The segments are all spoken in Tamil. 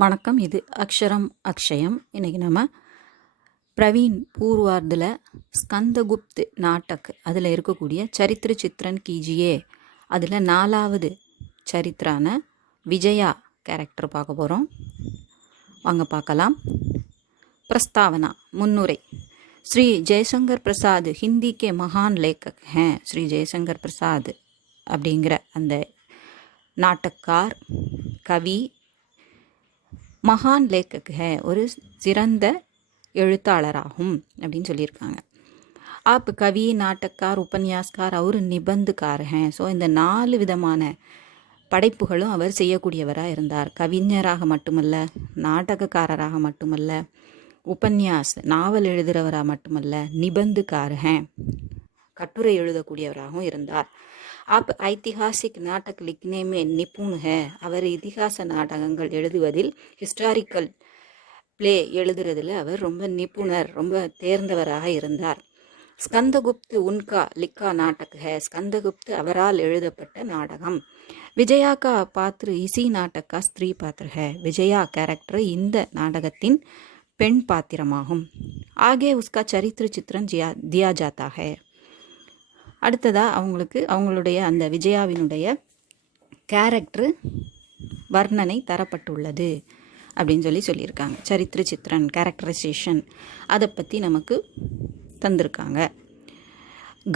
வணக்கம். இது அக்ஷரம் அக்ஷயம். இன்றைக்கி நம்ம பிரவீன் பூர்வார்தில் ஸ்கந்தகுப்த் நாட்டக் அதில் இருக்கக்கூடிய சரித்திர சித்ரன் கீஜியே அதில் 4வது சரித்திரான விஜயா கேரக்டர் பார்க்க போகிறோம். வாங்க பார்க்கலாம். प्रस्तावना मुन्नुரை. श्री जयशंकर प्रसाद हिंदी के महान लेखक हैं. श्री जयशंकर प्रसाद அப்படிங்கிற அந்த நாட்டக்கார் கவி மகான் லேக்கக் ஹே, ஒரு சிறந்த எழுத்தாளராகும் அப்படின்னு சொல்லியிருக்காங்க. ஆப் கவி, நாட்டக்கார், உபன்யாஸ்கார் அவர் நிபந்துக்கார் ஹே. ஸோ இந்த 4 விதமான படைப்புகளும் அவர் செய்யக்கூடியவராக இருந்தார். கவிஞராக மட்டுமல்ல, நாடகக்காரராக மட்டுமல்ல, உபன்யாஸ் நாவல் எழுதுகிறவராக மட்டுமல்ல, நிபந்துக்கார் ஹே கட்டுரை எழுதக்கூடியவராகவும் இருந்தார். आप ஐतिहासिक नाटक लिखने में निपुण है. அவர் இதிகாச நாடகங்கள் எழுதுவதில், ஹிஸ்டாரிக்கல் பிளே எழுதுறதுல அவர் ரொம்ப நிபுணர், ரொம்ப தேர்ந்தவராக இருந்தார். ஸ்கந்தகுப்த் உன்கா லிக்கா நாடக் है. ஸ்கந்தகுப்த் அவரால் எழுதப்பட்ட நாடகம். விஜயா கா பாத்திர இசி நாடக் கா ஸ்திரீ பாத்திர है. விஜயா கேரக்டர் இந்த நாடகத்தின் பெண் பாத்திரமாகும். ஆகே உஸ்கா சரித்திர சித்திரன் தியா ஜாத்தா है. அடுத்ததாக அவங்களுடைய அந்த விஜயாவினுடைய கேரக்டர் வர்ணனை தரப்பட்டுள்ளது அப்படின்னு சொல்லியிருக்காங்க. சரித்திர சித்திரன் கேரக்டரைசேஷன் அதை பற்றி நமக்கு தந்திருக்காங்க.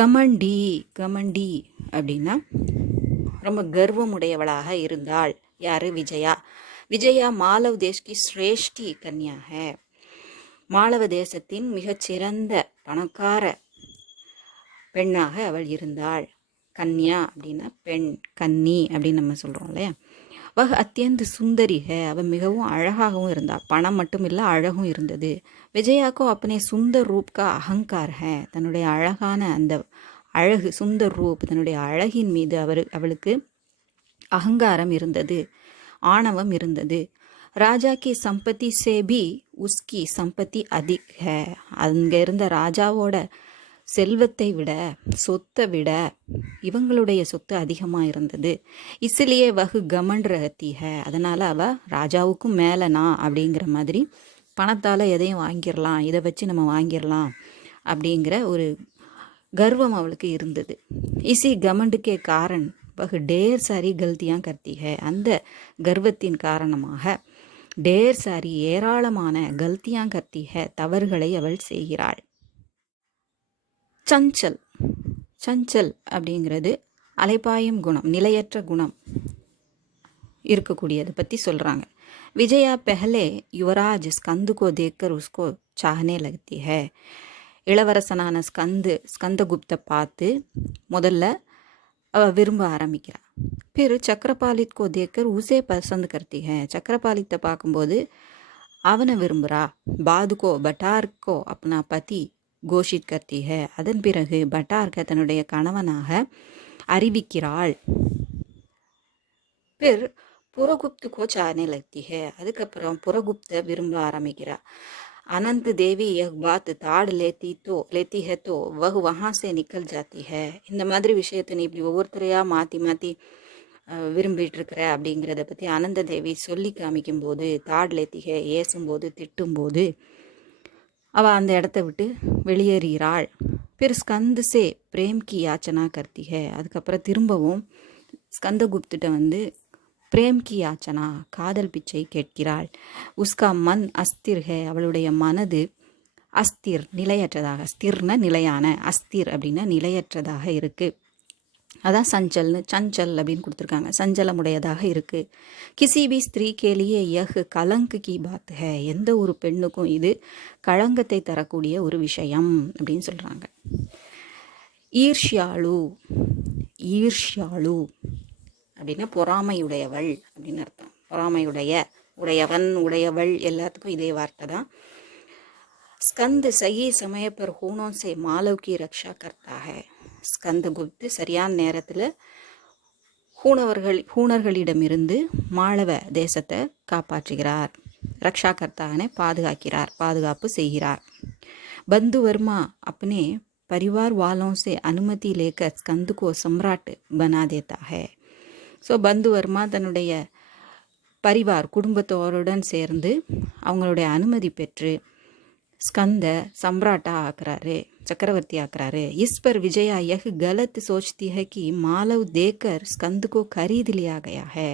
கமண்டி கமண்டி அப்படின்னா ரொம்ப கர்வமுடையவளாக இருந்தாள். யார்? விஜயா. விஜயா மாலவ் தேஷ்கி ஸ்ரேஷ்டி கன்யா ஹே. மாலவ தேசத்தின் மிகச்சிறந்த பணக்கார பெண்ணாக அவள் இருந்தாள். கன்யா அப்படின்னா பெண், கன்னி அப்படின்னு நம்ம சொல்கிறோம் இல்லையா. வஹ் அத்தியந்த சுந்தரி ஹே. அவள் மிகவும் அழகாகவும் இருந்தாள். பணம் மட்டும் இல்லை, அழகும் இருந்தது. விஜயாக்கோ அப்பனே சுந்தர் ரூப் கா அகங்கார் ஹே. தன்னுடைய அழகான அந்த அழகு, சுந்தர் ரூப், தன்னுடைய அழகின் மீது அவளுக்கு அகங்காரம் இருந்தது, ஆணவம் இருந்தது. ராஜா கி சம்பத்தி சேபி உஸ்கி சம்பத்தி அதிக் ஹே. அங்கே இருந்த ராஜாவோட செல்வத்தை விட, சொத்தை விட இவங்களுடைய சொத்து அதிகமாக இருந்தது. இசிலியே வகு கமண்ட் ரகத்தி ஹே. அதனால் அவள் ராஜாவுக்கும் மேலனா அப்படிங்கிற மாதிரி பணத்தால் எதையும் வாங்கிடலாம், இதை வச்சு நம்ம வாங்கிடலாம் அப்படிங்கிற ஒரு கர்வம் அவளுக்கு இருந்தது. இசி கமண்டுக்கே காரண் வகு டேர் சாரி கல்த்தியாக கர்த்தி ஹே. அந்த கர்வத்தின் காரணமாக டேர் சாரி ஏராளமான கல்த்தியாக கர்த்தி ஹே தவறுகளை அவள் செய்கிறாள். சஞ்சல். சஞ்சல் அப்படிங்கிறது அலைப்பாயும் குணம், நிலையற்ற குணம் இருக்கக்கூடியதை பற்றி சொல்கிறாங்க. விஜயா பெஹலே யுவராஜ் ஸ்கந்துக்கோ தேக்கர் உஸ்கோ சாஹனே லகத்தி ஹே. இளவரசனான ஸ்கந்தகுப்தை பார்த்து முதல்ல அவள் விரும்ப ஆரம்பிக்கிறாள். பிற சக்கரபாலித்கோ தேக்கர் உசே பசந்த் கர்த்தி ஹே. சக்கரபாலித்தை பார்க்கும்போது அவனை விரும்புகிறா. பாதுகோ பட்டார்கோ அப்பனா பதி கோஷித் கர்த்தி ஹே. அதன் பிறகு பட்டார்க தன்னுடைய கணவனாக அறிவிக்கிறாள். பிற் புறகுப்து கோ சானே லக்தி ஹே. அதுக்கப்புறம் புறகுப்த விரும்ப ஆரம்பிக்கிறார். அனந்த் தேவி யக் பாத் தாடு லேத்தி ஹே தோ வஹு வஹா சே நிக்கல் ஜாத்தி ஹே. இந்த மாதிரி விஷயத்தை நீ இப்படி ஒவ்வொருத்தரையாக மாற்றி விரும்பிட்டு இருக்கிற அப்படிங்கிறத பற்றி அனந்த தேவி சொல்லி காமிக்கும்போது, தாடு லேத்தி ஹே ஏசும்போது, திட்டும்போது அவள் அந்த இடத்த விட்டு வெளியேறுகிறாள். பிற ஸ்கந்து சே பிரேம் கி யாச்சனா கர்த்தி ஹே. அதுக்கப்புறம் திரும்பவும் ஸ்கந்தகுப்திட்ட பிரேம் கி யாச்சனா காதல் பிச்சை கேட்கிறாள். உஸ்கா மன் அஸ்திர் ஹே. அவளுடைய மனது அஸ்திர் நிலையற்றதாக, ஸ்திர்னா நிலையான, அஸ்திர் அப்படின்னா நிலையற்றதாக இருக்குது. அதான் சஞ்சல்னு சஞ்சல் அப்படின்னு கொடுத்துருக்காங்க. சஞ்சலமுடையதாக இருக்குது. கிசி பி ஸ்திரீ கேலியே யஹ் கலங்க் கி பாத் ஹே. எந்த ஒரு பெண்ணுக்கும் இது களங்கத்தை தரக்கூடிய ஒரு விஷயம் அப்படின்னு சொல்கிறாங்க. ஈர்ஷ்யாளு. ஈர்ஷ்யாளு அப்படின்னா பொறாமையுடையவள் அப்படின்னு அர்த்தம். உடையவன், உடையவள் எல்லாத்துக்கும் இதே வார்த்தை தான். ஸ்கந்த் சஹி சமய பர் ஹூனோ சே மாலவ் கி ரக்ஷா கர்த்தா ஹே. ஸ்கந்தகுப்து சரியான நேரத்தில் ஹூணர்களிடமிருந்து மாளவ தேசத்தை காப்பாற்றுகிறார். ரக்ஷா கர்த்தானை பாதுகாக்கிறார், பாதுகாப்பு செய்கிறார். பந்துவர்மா अपने परिवार वालों से अनुमति लेकर स्कंद को सम्राट बना देता है. ஸோ பந்துவர்மா தன்னுடைய பரிவார் குடும்பத்தோருடன் சேர்ந்து அவங்களுடைய அனுமதி பெற்று ஸ்கந்த சம்ராட்டா ஆக்குறாரு, चक्रवर्ती आकरारे। इस पर विजया यह गलत सोचती है कि मालव देकर स्कंद को खरीद लिया गया है।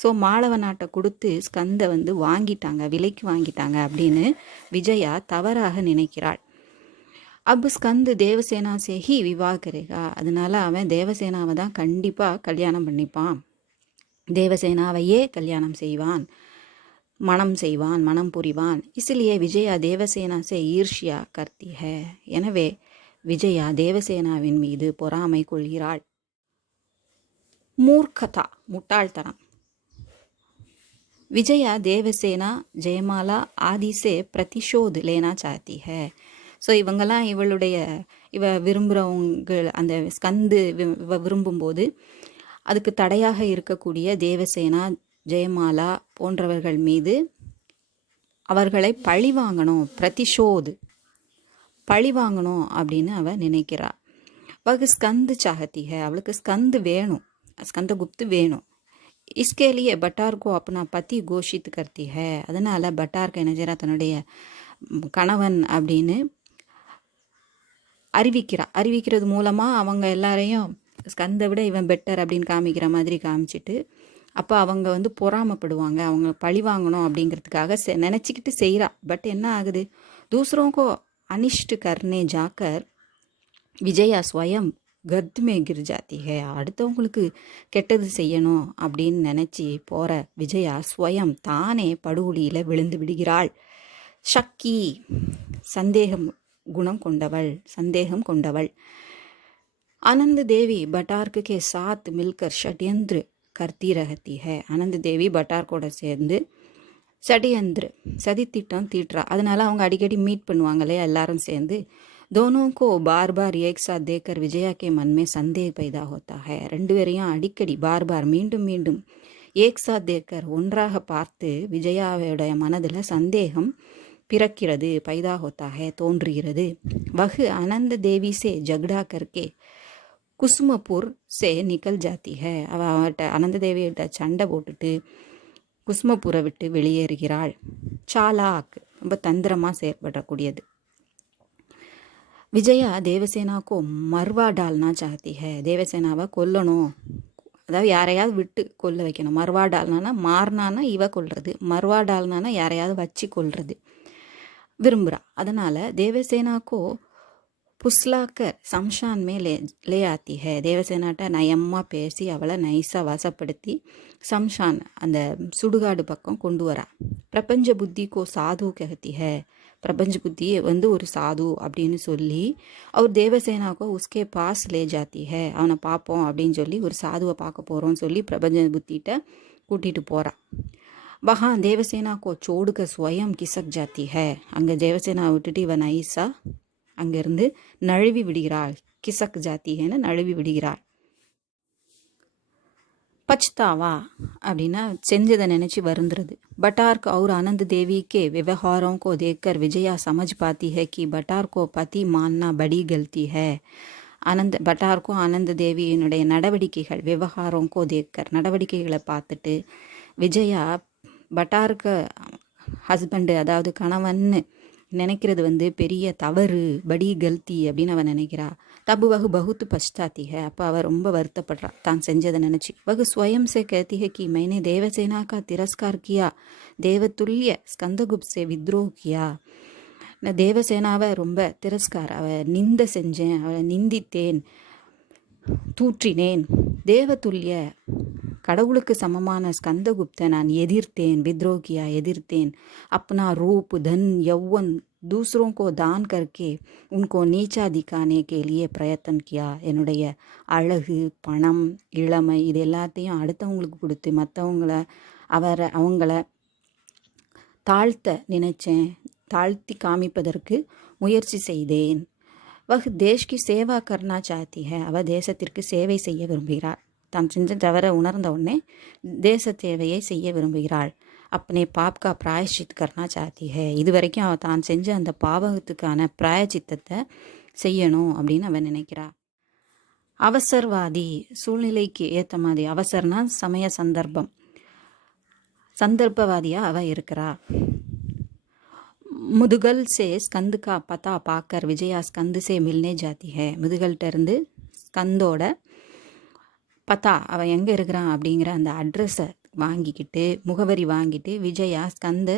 ஸோ மாளவ நாட்டை கொடுத்து ஸ்கந்தை வந்து வாங்கிட்டாங்க, விலைக்கு வாங்கிட்டாங்க அப்படின்னு விஜயா தவறாக நினைக்கிறாள். அப் ஸ்கந்த் தேவசேனா சேஹி விவாக கரேகா, அதனால அவன் தேவசேனாவை தான் கண்டிப்பாக கல்யாணம் பண்ணிப்பான், தேவசேனாவையே கல்யாணம் செய்வான், மனம் புரிவான். इसलिए விஜயா தேவசேனா சே ஈர்ஷ்யா கர்த்தி ஹே, எனவே விஜயா தேவசேனாவின் மீது பொறாமை கொள்கிறாள். மூர்க்கதா, முட்டாள்தனம். விஜயா தேவசேனா ஜெயமாலா ஆதி சே பிரதிஷோத் லேனா சாத்தி ஹே. ஸோ இவங்கெல்லாம் இவ விரும்புகிறவங்க அந்த ஸ்கந்து விரும்பும்போது அதுக்கு தடையாக இருக்கக்கூடிய தேவசேனா ஜெயமாலா போன்றவர்கள் மீது அவர்களை பழி வாங்கணும், பிரதிஷோது பழி வாங்கணும் அப்படின்னு அவள் நினைக்கிறாள். வகு ஸ்கந்து சாகத்தி ஹே, அவளுக்கு ஸ்கந்து வேணும், ஸ்கந்தகுப்து வேணும். इसके लिए बटार को अपना पति घोषित करती है, அதனால் பட்டார்க்கு என்ன செய்யறா, தன்னுடைய கணவன் அப்படின்னு அறிவிக்கிறது மூலமாக அவங்க எல்லாரையும் ஸ்கந்தை விட இவன் பெட்டர் அப்படின்னு காமிக்கிற மாதிரி காமிச்சிட்டு, அப்போ அவங்க வந்து பொறாமப்படுவாங்க, அவங்க பழி வாங்கணும் அப்படிங்கிறதுக்காக நினச்சிக்கிட்டு செய்கிறா. பட் என்ன ஆகுது, தூசரோங்கோ அனிஷ்ட் கர்னே ஜாக்கர் விஜயா ஸ்வயம் கர்த்மே கிர் ஜாத்தி ஹே. அடுத்தவங்களுக்கு கெட்டது செய்யணும் அப்படின்னு நினச்சி போகிற விஜயா ஸ்வயம் தானே படுகொலியில் விழுந்து விடுகிறாள். ஷக்கி, சந்தேகம் கொண்டவள். आनंद देवी बटार्क के साथ मिलकर षड्यंत्र करती रहती है. आनंद देवी பட்டார்கோட சேர்ந்து சதி திட்டம் தீட்டுறா. அதனால அவங்க அடிக்கடி மீட் பண்ணுவாங்களே எல்லாரும் சேர்ந்து. दोनों को बार बार एक साथ देखकर विजया के मन में संदेह पैदा होता है. ரெண்டு பேரையும் அடிக்கடி பார் மீண்டும் ஏக் சாத் தேக்கர் ஒன்றாக பார்த்து விஜயாவுடைய மனதில் சந்தேகம் பிறக்கிறது, பைதா होता है தோன்றுகிறது. वह आनंद देवी से झगड़ा करके குசுமபூர் சே நிக்கல் ஜாத்தி ஹே. அவட்ட ஆனந்த தேவியிட்ட சண்டை போட்டுட்டு குசுமபூரை விட்டு வெளியேறுகிறாள். சாலாக், ரொம்ப தந்திரமாக செயற்படக்கூடியது. விஜயா தேவசேனாக்கோ மர்வா டால்னா சாத்தி ஹே. தேவசேனாவை கொல்லணும், அதாவது யாரையாவது விட்டு கொல்ல வைக்கணும். மர்வா டால்னா மாறினானா இவ கொல்றது, மர்வா டால்னா யாரையாவது வச்சு கொல்றது விரும்புகிறா. அதனால் தேவசேனாக்கோ புஸ்லாக்கர் சம்ஷான் லே ஆத்தி ஹே. தேவசேனாட்ட நயமாக பேசி அவளை நைஸாக வசப்படுத்தி சம்ஷான் அந்த சுடுகாடு பக்கம் கொண்டு வரா. பிரபஞ்ச புத்திக்கோ சாது கஹத்தி ஹே. பிரபஞ்ச புத்தி வந்து ஒரு சாது அப்படின்னு சொல்லி அவர் தேவசேனாக்கோ உஸ்கே பாஸ் லே ஜாத்தி ஹே. அவனை பார்ப்போம் அப்படின்னு சொல்லி ஒரு சாதுவை பார்க்க போகிறோன்னு சொல்லி பிரபஞ்ச புத்திகிட்ட கூட்டிகிட்டு போகிறா. வஹா தேவசேனாக்கோ சோடுக்க ஸ்வயம் கிசக் ஜாத்தி ஹே. அங்கே தேவசேனா விட்டுட்டு இவன் நைஸாக அங்கிருந்து நழுவி விடுகிறாள். கிசக் ஜாத்தின்னு நழுவி விடுகிறாள். பச்தாவா அப்படின்னா செஞ்சதை நினச்சி வருந்துறது. बटार्क और आनंद देवी के व्यवहारों को देखकर विजया समझ पाती है कि बटार को पति मानना बड़ी गलती है. பட்டார்க்கும் ஆனந்த தேவியினுடைய நடவடிக்கைகள், விவகாரம்கோ தேக்கர் நடவடிக்கைகளை பார்த்துட்டு விஜயா பட்டாருக்கு ஹஸ்பண்டு அதாவது கணவன்னு நினைக்கிறது வந்து பெரிய தவறு, படி கல்தி அப்படின்னு அவன் நினைக்கிறா. தபு வகு பகுத்து பச்தாத்தி ஹே. அப்போ அவள் ரொம்ப வருத்தப்படுறா தான் செஞ்சதை நினச்சி. வகு ஸ்வயம் சே कहती है कि मैंने देवसेना का तिरस्कार किया, देवतुल्य स्कंदगुप्त से विद्रोह किया. நான் தேவசேனாவை ரொம்ப அவளை நிந்தை செஞ்சேன், அவளை நிந்தித்தேன், தூற்றினேன். தேவதுல்ய கடவுளுக்கு சமமான ஸ்கந்தகுப்தை நான் எதிர்த்தேன், வித்ரோகியா எதிர்த்தேன். अपना रूप धन यौवन दूसरों को दान करके उनको नीचा दिखाने के लिए प्रयत्न किया. என்னுடைய அழகு, பணம், இளமை இது எல்லாத்தையும் அடுத்தவங்களுக்கு கொடுத்து அவங்கள தாழ்த்த நினைச்சேன், தாழ்த்தி காமிப்பதற்கு முயற்சி செய்தேன். வஹ் தேஷ் கி சேவா கர்னா சாத்தி ஹே. அவள் தேசத்திற்கு சேவை செய்ய விரும்புகிறாள். தான் செஞ்ச தவிர உணர்ந்த உடனே தேச சேவையை செய்ய விரும்புகிறாள். अपने पाप का प्रायश्चित करना चाहती है. இது வரைக்கும் அவள் தான் செஞ்ச அந்த பாவகத்துக்கான பிராயச்சித்தத்தை செய்யணும் அப்படின்னு அவன் நினைக்கிறா. அவசரவாதி, சூழ்நிலைக்கு ஏற்ற மாதிரி. அவசரனா சமய சந்தர்ப்பம், சந்தர்ப்பவாதியாக அவள் இருக்கிறா. मुदगल से स्कंद का पता पाकर विजया स्कंद से मिलने जाती है. முதுகல்கிட்ட இருந்து ஸ்கந்தோட பத்தா அவன் எங்கே இருக்கிறான் அப்படிங்கிற அந்த அட்ரஸை வாங்கிக்கிட்டு முகவரி வாங்கிட்டு விஜயா ஸ்கந்த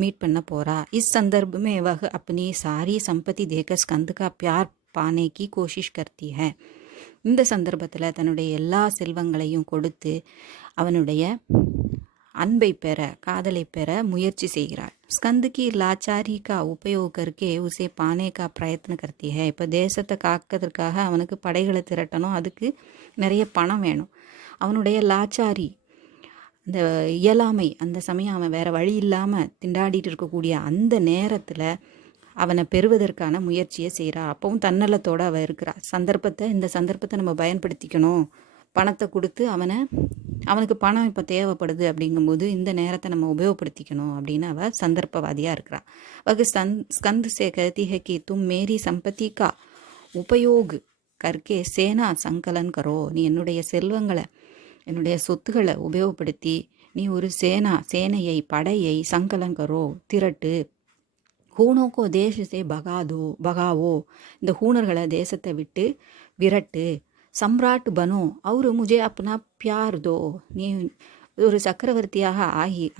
மீட் பண்ண போகிறா. इस संदर्भ में वह अपनी सारी संपत्ति देकर स्कंद का प्यार पाने की कोशिश करती है. இந்த சந்தர்ப்பத்தில் தன்னுடைய எல்லா செல்வங்களையும் கொடுத்து அவனுடைய அன்பை பெற காதலை பெற முயற்சி செய்கிறாள். ஸ்கந்த் की लाचारी का उपयोग करके उसे पाने का प्रयत्न करती है. இப்போ தேசத்தை காக்கிறதுக்காக அவனுக்கு படைகளை திரட்டணும், அதுக்கு நிறைய பணம் வேணும். அவனுடைய லாச்சாரி இந்த இயலாமை, அந்த சமயம் அவன் வேறு வழி இல்லாமல் திண்டாடிட்டு இருக்கக்கூடிய அந்த நேரத்தில் அவனை பெறுவதற்கான முயற்சியை செய்கிறா. அப்பவும் தன்னலத்தோடு அவள் இருக்கிறா. இந்த சந்தர்ப்பத்தை நம்ம பயன்படுத்திக்கணும், பணத்தை கொடுத்து அவனுக்கு பணம் இப்போ தேவைப்படுது அப்படிங்கும்போது இந்த நேரத்தை நம்ம உபயோகப்படுத்திக்கணும் அப்படின்னு அவள் சந்தர்ப்பவாதியாக இருக்கிறா. वह स्कंद से कहती है कि तुम मेरी संपत्ति का उपयोग करके சேனா சங்கலன் கரோ. நீ என்னுடைய செல்வங்களை, என்னுடைய சொத்துக்களை உபயோகப்படுத்தி நீ ஒரு சேனையை படையை சங்கலன் கரோ திரட்டு. ஹூனோக்கோ தேசத்தை பகாவோ, இந்த ஹூனர்களை தேசத்தை விட்டு விரட்டு. சம்ராட் பனோ அவரு முஜே அப்னா பியார் தோ. நீ ஒரு சக்கரவர்த்தியாக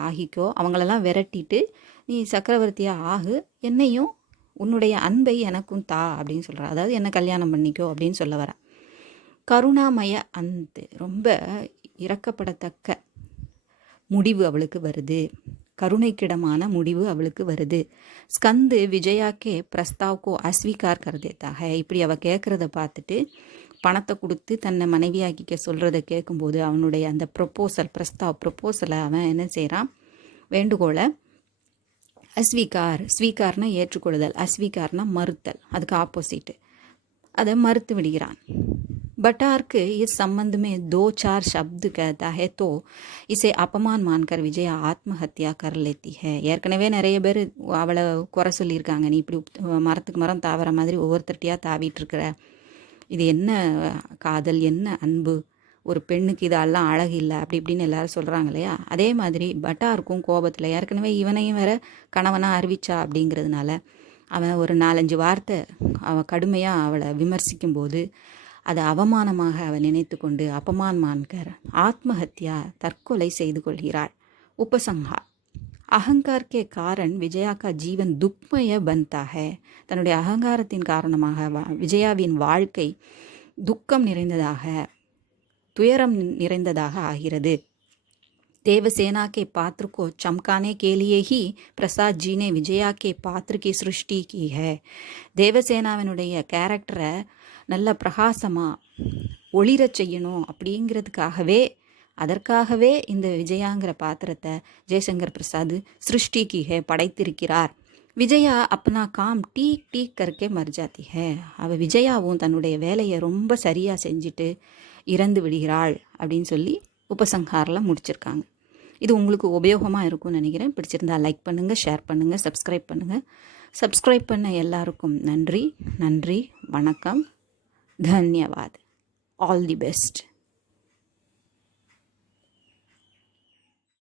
ஆகிக்கோ, அவங்களெல்லாம் விரட்டிட்டு நீ சக்கரவர்த்தியாக ஆகு, என்னையும் உன்னுடைய அன்பை எனக்கும் தா அப்படின்னு சொல்கிறா. அதாவது என்னை கல்யாணம் பண்ணிக்கோ அப்படின்னு சொல்ல வர. கருணாமய அந்த ரொம்ப இறக்கப்படத்தக்க முடிவு அவளுக்கு வருது, கருணைக்கிடமான முடிவு அவளுக்கு வருது. ஸ்கந்து விஜயாக்கே பிரஸ்தாவுக்கோ அஸ்வீகார் கர் தேத்தா ஹை. இப்படி அவள் கேட்குறத பார்த்துட்டு பணத்தை கொடுத்து தன்னை மனைவியாக்கிக்க சொல்கிறத கேட்கும்போது அவனுடைய அந்த ப்ரொப்போசலை அவன் என்ன செய்கிறான், வேண்டுகோளை ஸ்வீகார்னா ஏற்றுக்கொள்ளுதல், அஸ்வீகார்னா மறுத்தல், அதுக்கு ஆப்போசிட்டு, அதை மறுத்து விடுகிறான். बटार्क इस संबंध में 2-4 शब्द कहता है तो इसे अपमान मानकर विजया आत्महत्या कर लेती है. ஏற்கனவே நிறைய பேர் அவளை குறை சொல்லியிருக்காங்க, நீ இப்படி மரத்துக்கு மரம் தாவற மாதிரி ஒவ்வொருத்தட்டியாக தாவிட்டு இருக்கிற, இது என்ன காதல், என்ன அன்பு, ஒரு பெண்ணுக்கு இதெல்லாம் அழகு இல்லை அப்படி இப்படின்னு எல்லாரும் சொல்கிறாங்க இல்லையா. அதே மாதிரி பட்டாருக்கும் கோபத்தில், ஏற்கனவே இவனையும் வேற கணவனாக அறிவிச்சா அப்படிங்கிறதுனால அவன் ஒரு 4-5 வார்த்தை அவன் கடுமையாக அவளை விமர்சிக்கும் போது அதை அவமானமாக அவள் நினைத்து கொண்டு अपमान मानकर ஆத்மஹத்யா தற்கொலை செய்து கொள்கிறாள். उपसंहार अहंकार के कारण विजया का जीवन दुखमय बनता है. தன்னுடைய அகங்காரத்தின் காரணமாக விஜயாவின் வாழ்க்கை துக்கம் நிறைந்ததாக, துயரம் நிறைந்ததாக ஆகிறது. देवसेना के पात्र को चमकाने के लिए ही प्रसाद जी ने विजया के पात्र की सृष्टि की है. தேவசேனாவினுடைய கேரக்டரை நல்ல பிரகாசமாக ஒளிரச் செய்யணும் அப்படிங்கிறதுக்காகவே, அதற்காகவே இந்த விஜயாங்கிற பாத்திரத்தை ஜெய்சங்கர் பிரசாத் சிருஷ்டி கி ஹே படைத்திருக்கிறார். விஜயா அப்பனா காம் டீக் டீக் கருக்கே மர்ஜாத்தி ஹே. அவள் விஜயாவும் தன்னுடைய வேலையை ரொம்ப சரியாக செஞ்சுட்டு இறந்து விடுகிறாள் அப்படின்னு சொல்லி உபசங்காரில் முடிச்சிருக்காங்க. இது உங்களுக்கு உபயோகமாக இருக்கும்னு நினைக்கிறேன். பிடிச்சிருந்தா லைக் பண்ணுங்கள், ஷேர் பண்ணுங்கள், சப்ஸ்கிரைப் பண்ணுங்கள். சப்ஸ்கிரைப் பண்ண எல்லாருக்கும் நன்றி, வணக்கம், धन्यवाद. All the best.